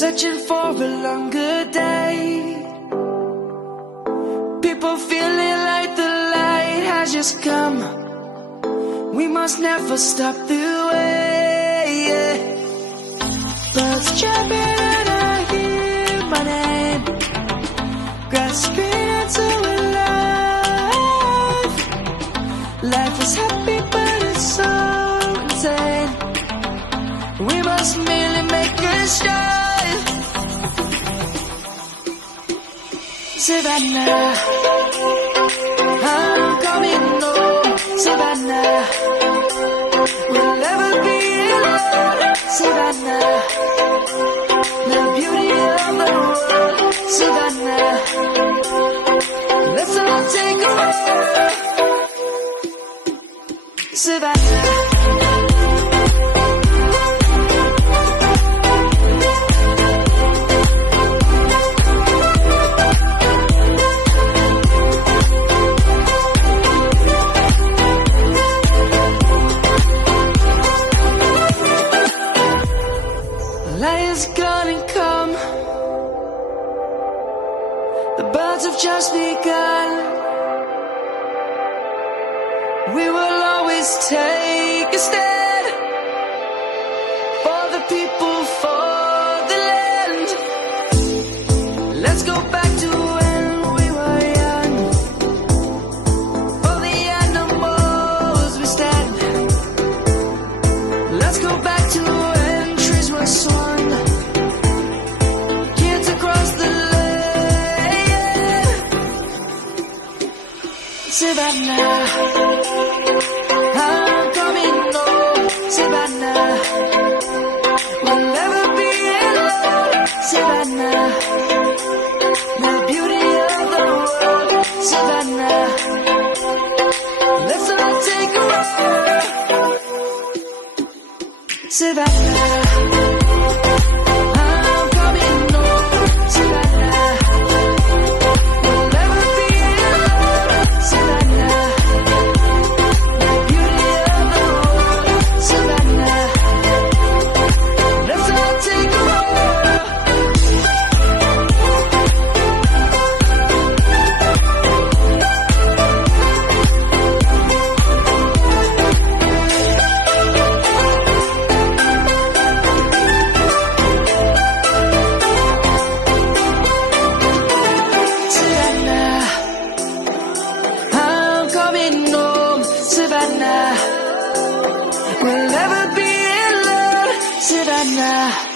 searching for a longer day. People feeling like the light has just come. We must never stop the way, yeah. Birds chirping and I hear my name, grasping into a life. Life is happy but it's so insane. We must merely make a start. Savannah, I'm coming home. Savannah, we'll never be alone. Savannah, the beauty of the world. Savannah, let's all take a walk. Savannah. Light is gonna come. The birds have just begun. We will always take a stand for the people, for the land. Let's go back to when we were young. For the animals we stand. Let's go back to when trees were swung. Kids across the lane. Savannah, I'm coming home. Savannah, we'll never be alone. Savannah, the beauty of the world. Savannah, let's all take a walk. Savannah, I'm coming home. Savannah, we'll never be alone. Savannah, the beauty of the world. Savannah, let's all take a walk. Savannah, I'm coming home. Savannah, we'll never be alone. Savannah.